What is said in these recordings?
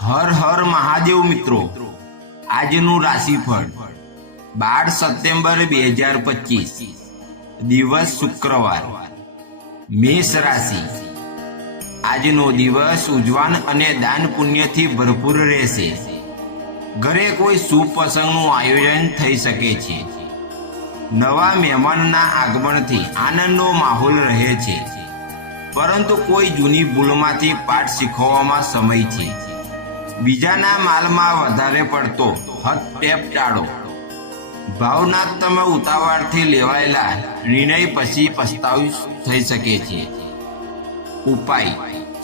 હર હર મહાદેવ મિત્રો, આજનું રાશિફળ 12 સપ્ટેમ્બર 2025, દિવસ શુક્રવાર, મેષ રાશિ। આજનો દિવસ ઉજવાન અને દાન પુણ્યથી ભરપૂર રહેશે। ઘરે કોઈ શુભ પ્રસંગનું આયોજન થઈ શકે છે। નવા મહેમાનના આગમનથી આનંદનો માહોલ રહે છે, પરંતુ કોઈ જૂની ભૂલમાંથી પાઠ શીખવવામાં સમય છે। બીજાના માલમાં વધારે પડતો હઠ ટાળો। ભાવનાત્મક ઉતાવળથી લેવાયેલા નિર્ણય પછી પસ્તાવો થઈ શકે છે। ઉપાય: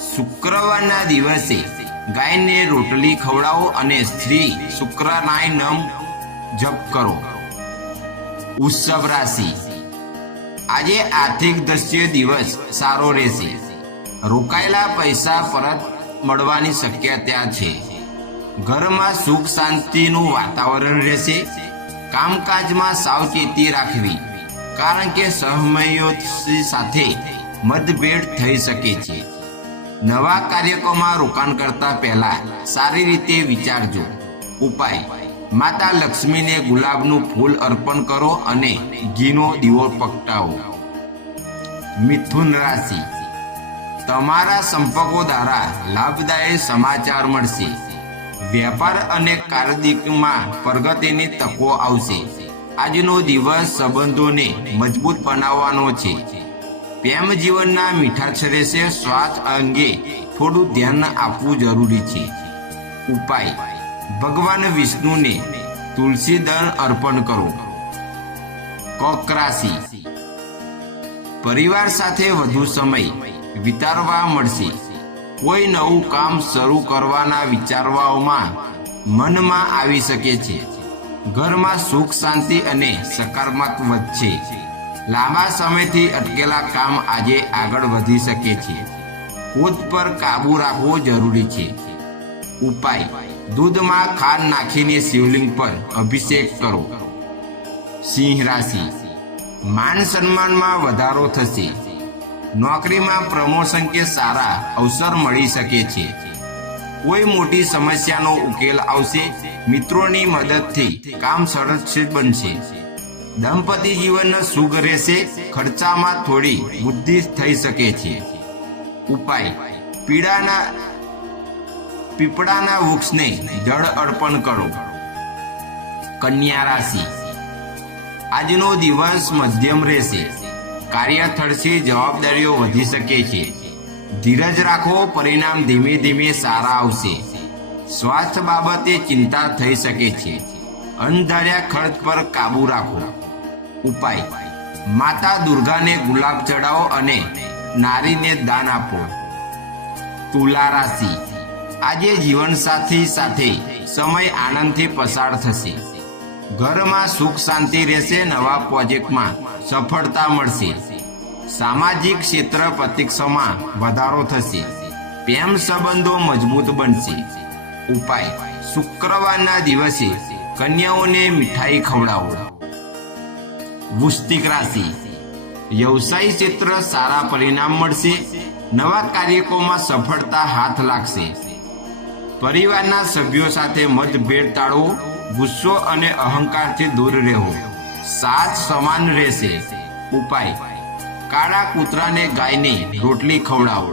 શુક્રવારના દિવસે ગાયને રોટલી ખવડાવો અને શ્રી શુક્રનારાયણ નામ જપ કરો। વૃષભ રાશિ। આજે આર્થિક દ્રષ્ટિએ દિવસ સારો રહેશે। રોકાયેલા પૈસા પરત મળવાની શક્યતા છે। ઘરમાં સુખ શાંતિનું વાતાવરણ રહેશે। કામકાજમાં સાવચેતી રાખવી, કારણ કે સહમયો સાથે મતભેદ થઈ શકે છે। નવા કાર્યક્રમમાં રોકાણ કરતા પહેલા સારી રીતે વિચારજો। ઉપાય: માતા લક્ષ્મીને ગુલાબનું ફૂલ અર્પણ કરો અને ઘીનો દીવો પ્રગટાવો। મિથુન રાશિ। તમારા સંપર્કો દ્વારા લાભદાયક સમાચાર મળશે। વેપાર અને કારકિર્દીમાં પ્રગતિની તકો આવશે। આજનો દિવસ સંબંધોને મજબૂત બનાવવાનો છે। પ્રેમ જીવનના મીઠાશ રહેશે। સ્વાસ્થ્ય અંગે થોડું ધ્યાન આપવું જરૂરી છે। ઉપાય: ભગવાન વિષ્ણુને તુલસી દળ અર્પણ કરો। કર્ક રાશિ। પરિવાર સાથે વધુ સમય વિતાવવા મળશે। કોઈ નવું કામ શરૂ કરવાના વિચારોમાં મનમાં આવી શકે છે। ઘરમાં સુખ શાંતિ અને સકારાત્મક વધશે। લાંબા સમયથી અટકેલા કામ આજે આગળ વધી શકે છે। ક્રોધ પર કાબૂ રાખવો જરૂરી છે। ઉપાય: દૂધમાં ખાંડ નાખીને શિવલિંગ પર અભિષેક કરો। સિંહ રાશિ। માન સન્માનમાં વધારો થશે। નોકરીમાં પ્રમોશન કે સારા અવસર મળી શકે છે। કોઈ મોટી સમસ્યાનો ઉકેલ આવશે। મિત્રોની મદદથી કામ સરળ બનશે। દાંપત્ય જીવન સુખ રહેશે। ખર્ચામાં થોડી વૃદ્ધિ થઈ શકે છે। ઉપાય: પીપળાના વૃક્ષને જળ અર્પણ કરો। કન્યા રાશિ। આજનો દિવસ મધ્યમ રહેશે। કાર્યસ્થળથી જવાબદારીઓ વધી શકે છે। ધીરજ રાખો, પરિણામ ધીમે ધીમે સારા આવશે। સ્વાસ્થ્ય બાબતે ચિંતા થઈ શકે છે। અણધાર્યા ખર્ચ પર કાબૂ રાખો। ઉપાય: માતા દુર્ગાને ગુલાબ ચડાવો અને નારીને દાન આપો। તુલા રાશિ। આજે જીવનસાથી સાથે સમય આનંદથી પસાર થશે। ઘરમાં સુખ શાંતિ રહેશે। નવા પ્રોજેક્ટમાં સફળતા મળશે। સામાજિક ક્ષેત્ર પ્રતિષ્ઠામાં વધારો થશે। પ્રેમ સંબંધો મજબૂત બનશે। ઉપાય: શુક્રવારના દિવસે કન્યાઓને મીઠાઈ ખવડાવો। વૃશ્ચિક રાશિ। વ્યવસાય ક્ષેત્ર સારા પરિણામ મળશે। નવા કાર્યક્રમમાં સફળતા હાથ લાગશે। પરિવારના સભ્યો સાથે મતભેદ ટાળવો। ગુસ્સો અને અહંકારથી દૂર રહેવો। સાથ સમાન રહેશે। ઉપાય: કાળા કૂતરાને ગાયને રોટલી ખવડાવો।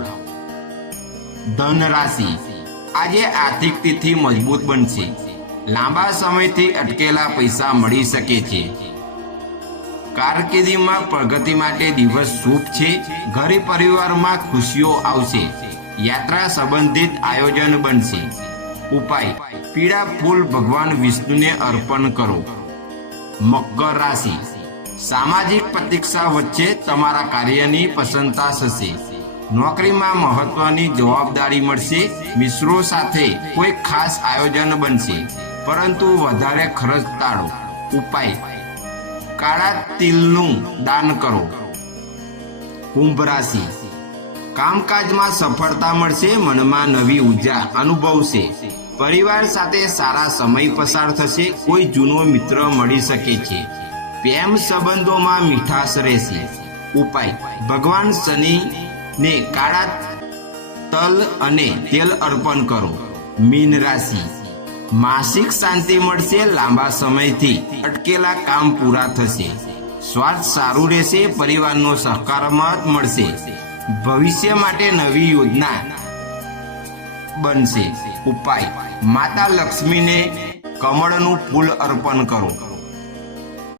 ધન રાશિ। આજે આર્થિક સ્થિતિ મજબૂત બનશે। લાંબા સમયથી અટકેલા પૈસા મળી શકે છે। કારકિર્દીમાં પ્રગતિ માટે દિવસ શુભ છે। ઘરે પરિવારમાં ખુશીઓ આવશે। યાત્રા સંબંધિત આયોજન બનશે। ઉપાય: પીળા ફૂલ ભગવાન વિષ્ણુને અર્પણ કરો। મકર રાશિ। સામાજિક પ્રતીક્ષા વચ્ચે તમારા કાર્યની પ્રશંસા થશે। નોકરીમાં મહત્વની જવાબદારી મળશે। મિત્રો સાથે કોઈ ખાસ આયોજન બનશે, પરંતુ વધારે ખર્ચ ટાળો। ઉપાય: કાળા તિલનું દાન કરો। કુંભ રાશિ। કામકાજમાં સફળતા મળશે। મનમાં નવી ઉર્જા અનુભવશે। પરિવાર સાથે સારા સમય પસાર થશે। કોઈ જૂનો મિત્ર મળી શકે છે। પ્રેમ સંબંધોમાં મીઠાશ રહેશે। ઉપાય: ભગવાન શનિને કાળા તલ અને તેલ અર્પણ કરો। મીન રાશિ, માસિક શાંતિ મળશે, લાંબા સમયથી અટકેલા કામ પૂરા થશે, સ્વાસ્થ્ય સારું રહેશે, પરિવારનો સહકાર મળશે, ભવિષ્ય માટે નવી યોજના બનશે. ઉપાય: માતા લક્ષ્મીને કમળનું ફૂલ અર્પણ કરો.